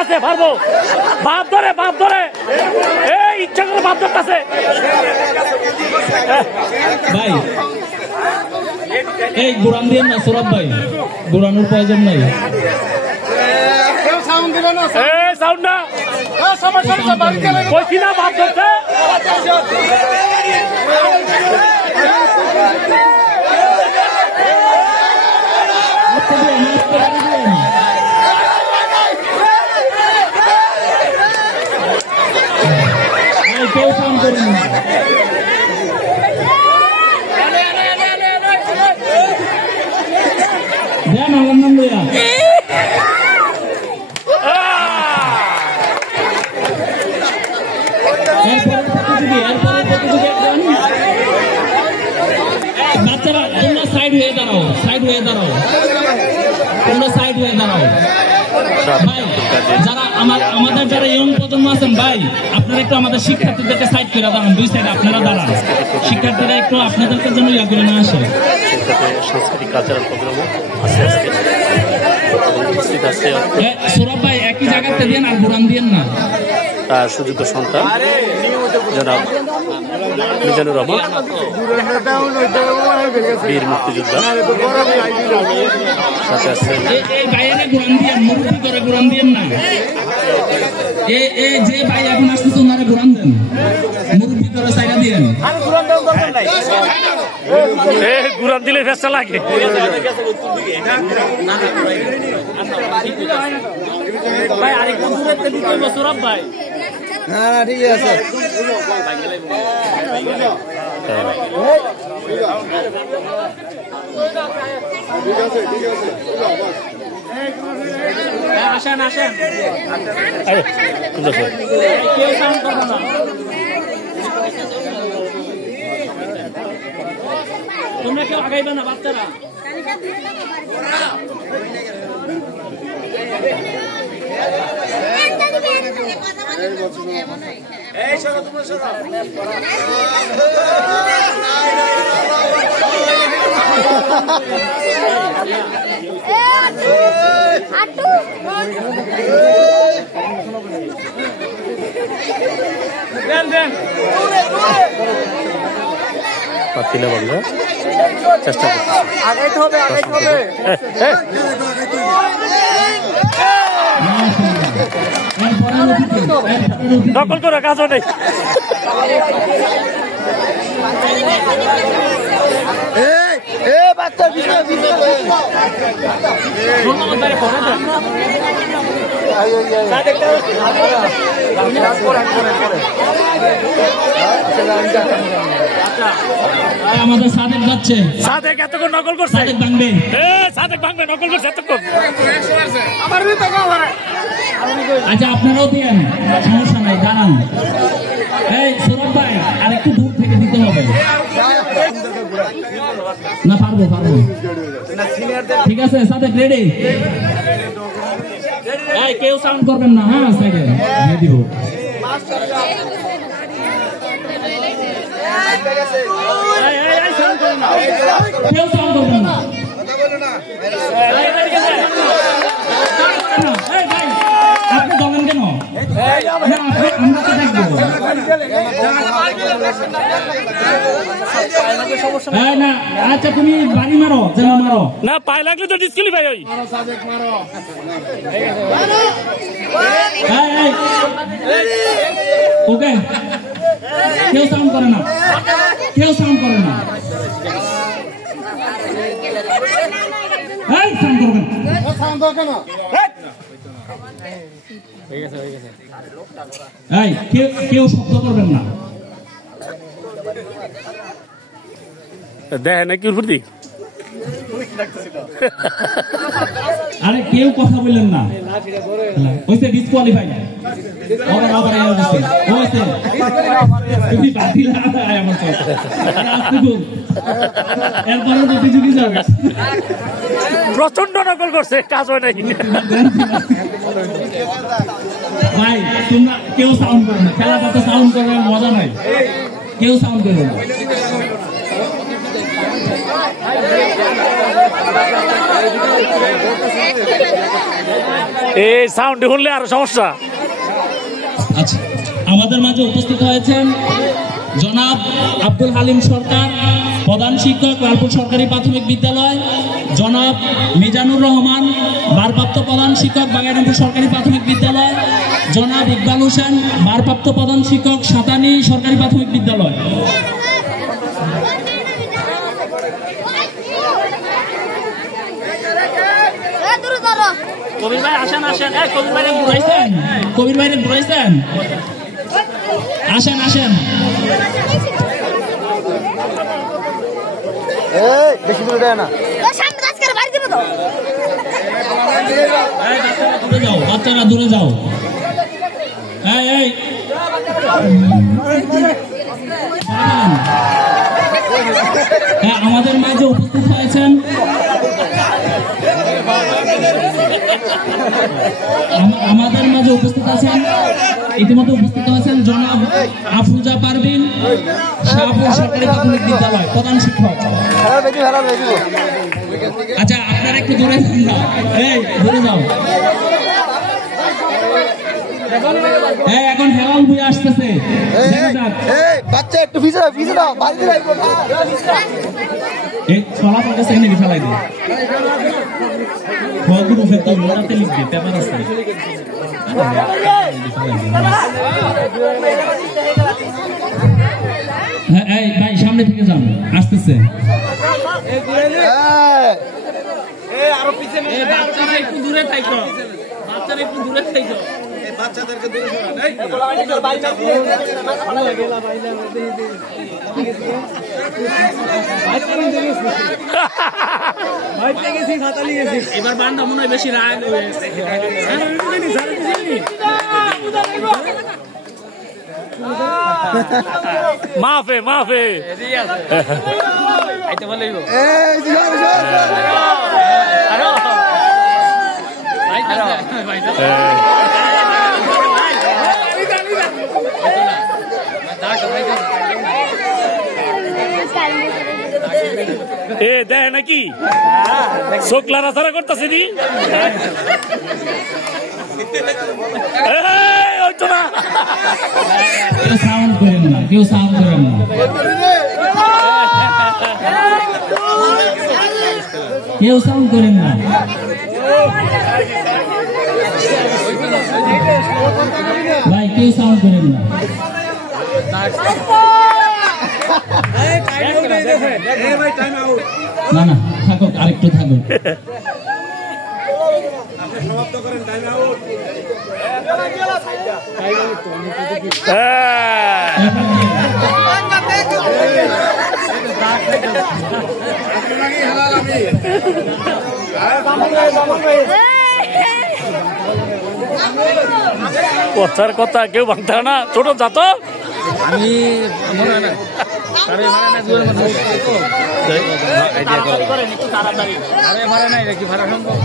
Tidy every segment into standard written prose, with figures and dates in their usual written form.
ধরতেছে, পারবো। বাপ ধরে এই ইচ্ছা করে বাপ ধরতেছে। ভাই এই ঘুরান দিয়ে না সৌরভ ভাই, ঘুরানোর প্রয়োজন নাই। সাউন্ড না কইছি না বাপ ধরছে। কেউ কাম করেন না। দেন আমার নাম লইয়া বাচ্চারা তোমরা সাইড হয়ে দাঁড়াও, তোমরা সাইড হয়ে দাঁড়াও। ভাই যারা আমাদের যারা ইয়ং প্রজন্ম আছেন ভাই, আপনারা একটু আমাদের শিক্ষার্থীদেরকে সাইড করে দাঁড়ান, দুই সাইডে আপনারা দাঁড়ান, শিক্ষার্থীরা একটু আপনাদেরকে জন্য ইয়া করে না আসে। সাংস্কৃতিক কালচারাল প্রোগ্রামও সৌরভ ভাই একই জায়গাতে দিয়ে আর ঘুরান দিয়ে না। তার সুযোগ্য সন্তান জনাব মিজানুর রহমান, বীর মুক্তিযোদ্ধা, সাথে আছেন ঘুরান দিয়ে না। যে ভাই এখন আসতেছে ওনারা ঘুরান দেন, মুরব্বী করে সাইডা দিয়েন। ঘুরান দিলে ফেসটা লাগে। ভাই আরেকটু দূরে সৌরভ ভাই। না ঠিক আছে। আসেন তোমরা কেউ আগাইবে না বাচ্চারা। পাচ্ছিনা বন্ধু, চেষ্টা করছি। দখল করে কাজও নেই। বাচ্চা আমাদের সাদেক যাচ্ছে, সাদেক এতক্ষণ নকল করছে, সাদেক ভাঙবে, নকল করছে এতক্ষণ। আচ্ছা আপনারাও দিয়েন, সমস্যা নাই, জানান। এই সৌরভ ভাই আর একটু দূর থেকে দিতে হবে না? পারবো ঠিক আছে। সাদেক রেডি? কেউ সাউন্ড করবেন না, হ্যাঁ সাইডে দিব। কেউ সাউন্ড করবেন না। আপনি দলেন কেন? আমরা তো দেখবো না। আচ্ছা তুমি বাড়ি মারো, যেন মারো না, পায়ে লাগলে তো ডিসকুয়ালিফাই হই। ওকে, কেউ সাউন্ড করে না, সাউন্ড করবেন। কেউ শব্দ করবেন না। দেখে নাকি উপর দিক। আরে কেউ কথা বললেন না, হয়েছে ডিসকোয়ালিফাই। প্রচন্ড নকল করছে, কাজ হয় নাই। ভাই তোমরা কেউ সাউন্ড করো না, খেলা পাতে সাউন্ড করবে মজা নাই, কেউ সাউন্ড করবে না। এই সাউন্ড শুনলে আরো সমস্যা। আচ্ছা, আমাদের মাঝে উপস্থিত হয়েছেন জনাব আব্দুল হালিম সরকার, প্রধান শিক্ষক লালপুর সরকারি প্রাথমিক বিদ্যালয়, জনাব মিজানুর রহমান, ভারপ্রাপ্ত প্রধান শিক্ষক বাগাইরামপুর সরকারি প্রাথমিক বিদ্যালয়, জনাব ইকবাল হোসেন, ভারপ্রাপ্ত প্রধান শিক্ষক সাতানি সরকারি প্রাথমিক বিদ্যালয়। কবির ভাই আসেন আসেন, কবির ভাই ঘুরাইছেন, কবির ভাইরে ঘুরাইছেন, আসেন আসেন। বেশি দূরে যায় না, দূরে যাও, বাচ্চারা দূরে যাও। আমাদের মাঝে উপস্থিত হয়েছেন ইতিমধ্যে উপস্থিত হয়েছেন জনাব আফরুজা পারভিন, শাহপুর সরকারি প্রাথমিক বিদ্যালয় প্রধান শিক্ষক। আচ্ছা, আপনারা একটু দূরে যান না, দূরে যাও। এখন হেলাল বুঝে আসতেছে, বাচ্চা একটু ভিজে দাও ফলাফল কাছে নাকি ফেলাই দিই তো মোড়াতে লিখবে, পেপার আছে। হ্যাঁ ভাই, সামনে থেকে যান, আসতেছে। বাচ্চারা একটু দূরে থাকো, বাচ্চারা একটু দূরে থাকো, বাচ্চাদেরকে দূরে এবার বান্ধব মনে হয় বেশি রাগ হয়েছে। মাফে মাফে এ দেয় নাকি শোকলা রাসারা করতেছে নি সাউন্ড করেন না, কেউ সাউন্ড করেন না, কেউ সাউন্ড করেন না। ভাই কেউ সাউন্ড করেন না। না না, থাকুক, আরেকটু থাকুক। কথার কথা কেউ ভাঙতে না, ছোট যাত আমি মনে হয় না ভাড়া নাই নাকি, ভাড়া সম্ভব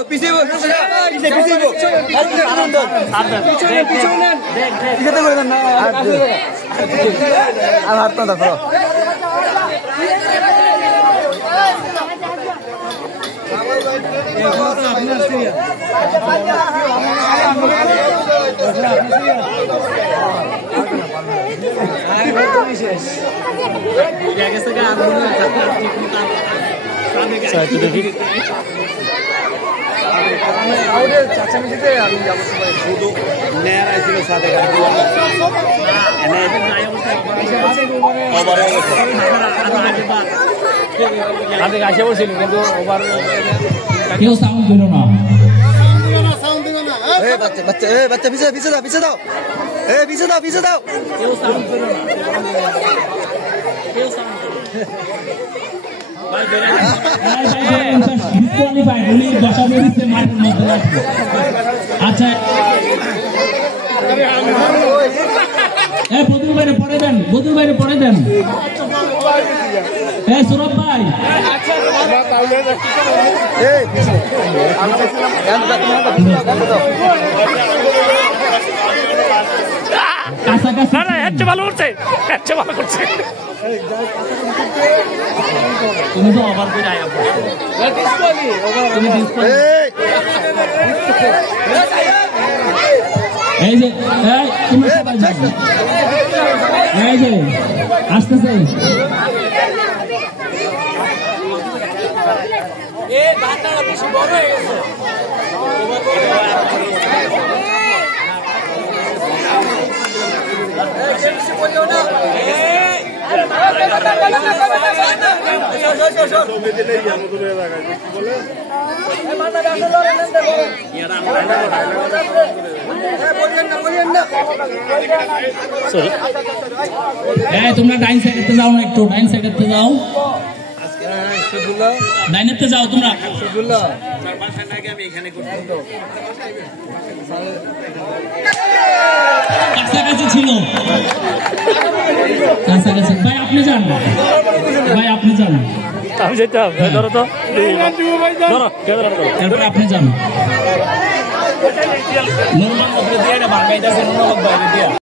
পিছনে কেউ সাউন্ড দিল না। বাচ্চা পিছে দাও, পিছে দাও, পিছে দাও, পিছে দাও। কেউ সাউন্ড দিল না, কেউ সাউন্ড ডিসকোয়ালিফাইড উনি বসা দিয়ে দিচ্ছে মাঠের মধ্যে রাখছে। আচ্ছা বদুল বাইরে পড়ে দেন, বদুল বাইরে পড়ে দেন। সৌরভ ভাই কাছাকাছি ভালো করছে, ভালো করছে। তুমি তো ওভার করে আয়া এই যে তুমি সবাই যাবে, এই যে আসতেছে তোমরা ডাইন সাইডে যাও না, একটু ডাইন সাইডে যাও, ডাইনেতে যাও তোমরা। কাছাকাছি ছিল, কাছাকাছি। ভাই আপনি যান, ভাই আপনি যান, আমি যেতে হবে। ধরো তো, ধরো তারপরে আপনি যান।